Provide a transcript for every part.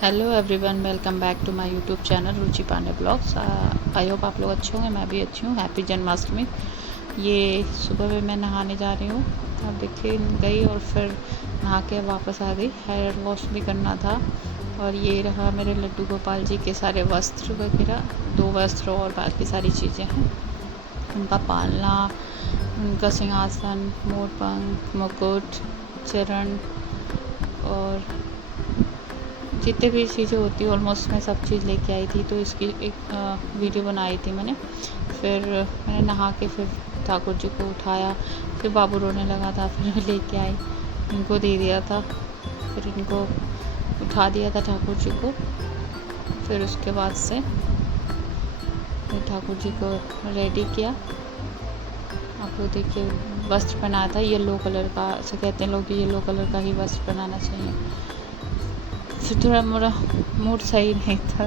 Hello everyone, welcome back to my YouTube channel Ruchi Pandey vlogs. I hope आप लोग अच्छे होंगे, मैं भी अच्छी हूँ। हैप्पी जन्माष्टमी। ये सुबह में मैं नहाने जा रही हूँ। अब देखिए गई और फिर नहा के वापस आ गई। हेयर वॉश भी करना था। और ये रहा मेरे लड्डू गोपाल जी के सारे वस्त्र वगैरह, 2 वस्त्र और बाकी सारी चीज़ें हैं। उनका पालना, उनका सिंहासन, मोरपंख, मुकुट, चरण और जितने भी चीज़ें होती है ऑलमोस्ट मैं सब चीज़ लेके आई थी। तो इसकी एक वीडियो बनाई थी मैंने। फिर मैंने नहा के फिर ठाकुर जी को उठाया। फिर बाबू रोने लगा था, फिर मैं लेके आई, इनको दे दिया था। फिर इनको उठा दिया था ठाकुर जी को। फिर उसके बाद से फिर ठाकुर जी को रेडी किया। आप लोग देखिए, वस्त्र पहनाया था येलो कलर का। ऐसे कहते हैं लोग कि येलो कलर का ही वस्त्र पहनाना चाहिए। फिर थोड़ा मोरा मूड सही नहीं था,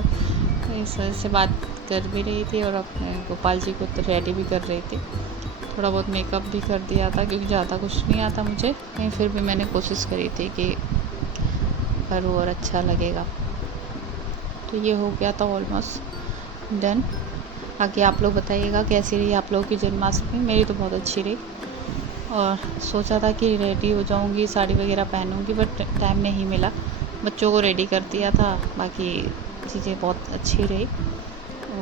इस वजह से बात कर भी रही थी और अपने गोपाल जी को तो रेडी भी कर रही थी। थोड़ा बहुत मेकअप भी कर दिया था क्योंकि ज़्यादा कुछ नहीं आता मुझे, लेकिन फिर भी मैंने कोशिश करी थी कि करूँ और अच्छा लगेगा। तो ये हो गया था ऑलमोस्ट डन। बाकी आप लोग बताइएगा कैसी रही आप लोगों की जन्माष्टमी। मेरी तो बहुत अच्छी रही। और सोचा था कि रेडी हो जाऊंगी, साड़ी वगैरह पहनूंगी, बट टाइम नहीं मिला। बच्चों को रेडी कर दिया था, बाकी चीज़ें बहुत अच्छी रही।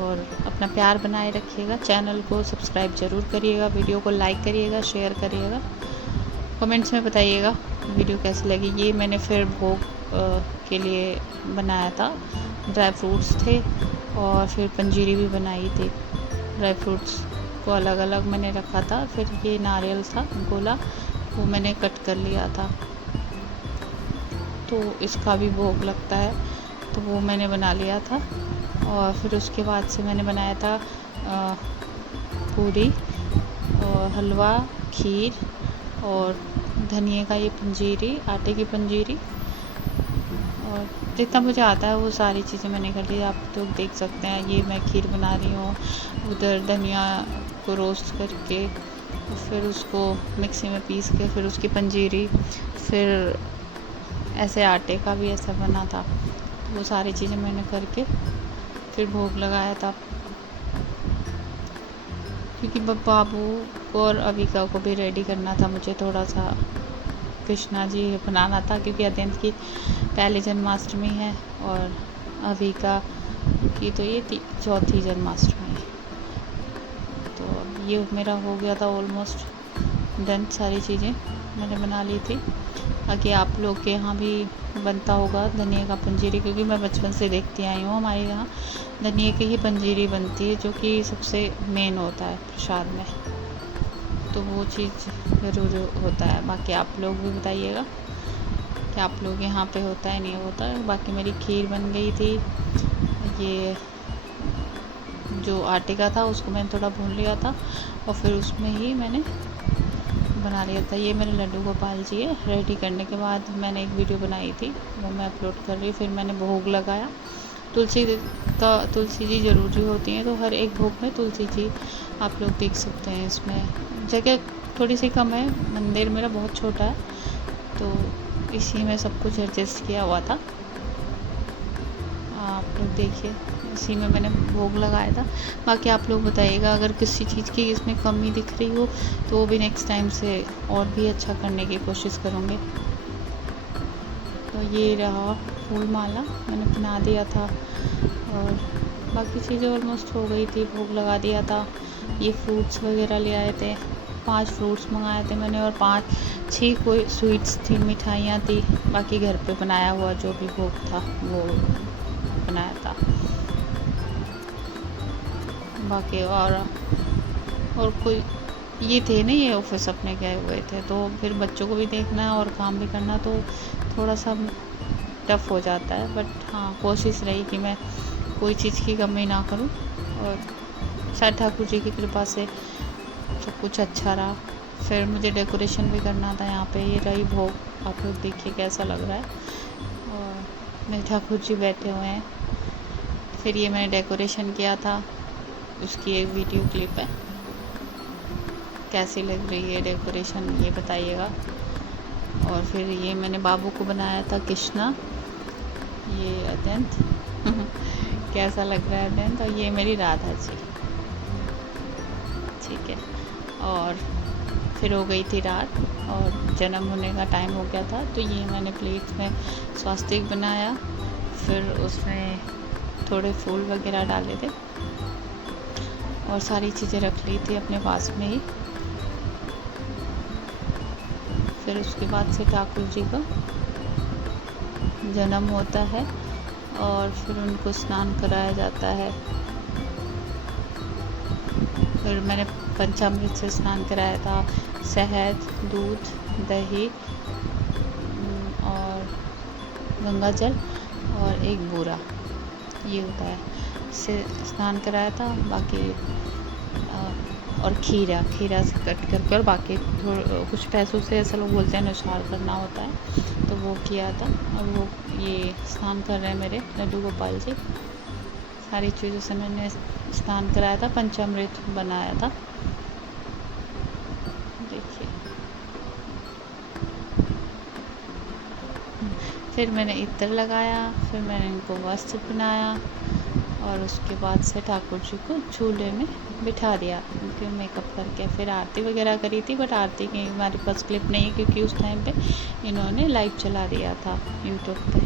और अपना प्यार बनाए रखिएगा। चैनल को सब्सक्राइब ज़रूर करिएगा, वीडियो को लाइक करिएगा, शेयर करिएगा, कमेंट्स में बताइएगा वीडियो कैसी लगी। ये मैंने फिर भोग के लिए बनाया था। ड्राई फ्रूट्स थे और फिर पंजीरी भी बनाई थी। ड्राई फ्रूट्स को अलग अलग मैंने रखा था। फिर ये नारियल था गोला, वो मैंने कट कर लिया था, तो इसका भी भोग लगता है, तो वो मैंने बना लिया था। और फिर उसके बाद से मैंने बनाया था पूरी और हलवा, खीर और धनिए का ये पंजीरी, आटे की पंजीरी। और जितना मुझे आता है वो सारी चीज़ें मैंने कर ली। आप तो देख सकते हैं, ये मैं खीर बना रही हूँ। उधर धनिया को रोस्ट करके फिर उसको मिक्सी में पीस के फिर उसकी पंजीरी, फिर ऐसे आटे का भी ऐसा बना था। वो सारी चीज़ें मैंने करके फिर भोग लगाया था, क्योंकि बाबू को और अविका को भी रेडी करना था मुझे। थोड़ा सा कृष्णा जी बनाना था, क्योंकि अत्यंत की पहली जन्माष्टमी है और अविका की तो ये चौथी जन्माष्टमी है। तो ये मेरा हो गया था ऑलमोस्ट डन। सारी चीज़ें मैंने बना ली थी। बाकी आप लोग के यहाँ भी बनता होगा धनिया का पंजीरी, क्योंकि मैं बचपन से देखती आई हूँ। हमारे यहाँ धनिया की ही पंजीरी बनती है, जो कि सबसे मेन होता है प्रसाद में। तो वो चीज़ ज़रूर होता है। बाकी आप लोग भी बताइएगा कि आप लोग यहाँ पे होता है नहीं होता है। बाकी मेरी खीर बन गई थी। ये जो आटे का था उसको मैंने थोड़ा भून लिया था और फिर उसमें ही मैंने बना लिया था। ये मेरे लड्डू गोपाल जी है। रेडी करने के बाद मैंने एक वीडियो बनाई थी, वो मैं अपलोड कर रही हूँ। फिर मैंने भोग लगाया। तुलसी जी ज़रूरी होती हैं, तो हर एक भोग में तुलसी जी आप लोग देख सकते हैं। इसमें जगह थोड़ी सी कम है, मंदिर मेरा बहुत छोटा है, तो इसी में सब कुछ एडजस्ट किया हुआ था। आप लोग देखिए, इसी में मैंने भोग लगाया था। बाकी आप लोग बताइएगा अगर किसी चीज़ की इसमें कमी दिख रही हो तो वो भी नेक्स्ट टाइम से और भी अच्छा करने की कोशिश करूँगी। तो ये रहा फूल माला मैंने बना दिया था और बाकी चीज़ें ऑलमोस्ट हो गई थी। भोग लगा दिया था। ये फ्रूट्स वगैरह ले आए थे, 5 फ्रूट्स मंगाए थे मैंने और 5-6 कोई स्वीट्स थी, मिठाइयाँ थी। बाकी घर पे बनाया हुआ जो भी भोग था वो बनाया था। बाकी और कोई ये थे नहीं, ये ऑफिस अपने गए हुए थे, तो फिर बच्चों को भी देखना है और काम भी करना, तो थोड़ा सा टफ हो जाता है। बट हाँ, कोशिश रही कि मैं कोई चीज़ की कमी ना करूं और शायद ठाकुर जी की कृपा से सब कुछ अच्छा रहा। फिर मुझे डेकोरेशन भी करना था यहाँ पे। ये रही भोग, आप लोग देखिए कैसा लग रहा है। और मेरे ठाकुर जी बैठे हुए हैं। फिर ये मैंने डेकोरेशन किया था, उसकी एक वीडियो क्लिप है। कैसी लग रही है डेकोरेशन ये बताइएगा। और फिर ये मैंने बाबू को बनाया था कृष्णा, ये अत्यंत कैसा लग रहा है अत्यंत। और ये मेरी राधा जी, ठीक है। और फिर हो गई थी रात और जन्म होने का टाइम हो गया था, तो ये मैंने प्लेट में स्वास्तिक बनाया, फिर उसमें थोड़े फूल वगैरह डाले थे और सारी चीज़ें रख ली थी अपने पास में ही। फिर उसके बाद से ठाकुर जी का जन्म होता है और फिर उनको स्नान कराया जाता है। फिर मैंने पंचामृत से स्नान कराया था, शहद, दूध, दही और गंगा जल और एक बूरा, ये होता है, से स्नान कराया था। बाकी और खीरा से कट करके, और बाकी कुछ पैसों से ऐसा लोग बोलते हैं अनुसार करना होता है, तो वो किया था। और वो ये स्नान कर रहे हैं मेरे लड्डू गोपाल जी। सारी चीज़ों से मैंने स्नान कराया था, पंचामृत बनाया था, देखिए। फिर मैंने इत्र लगाया, फिर मैंने इनको वस्त्र पहनाया और उसके बाद से ठाकुर जी को झूले में बिठा दिया, उनके मेकअप करके। फिर आरती वगैरह करी थी, बट आरती की हमारे पास क्लिप नहीं है क्योंकि उस टाइम पे इन्होंने लाइव चला दिया था यूट्यूब पे।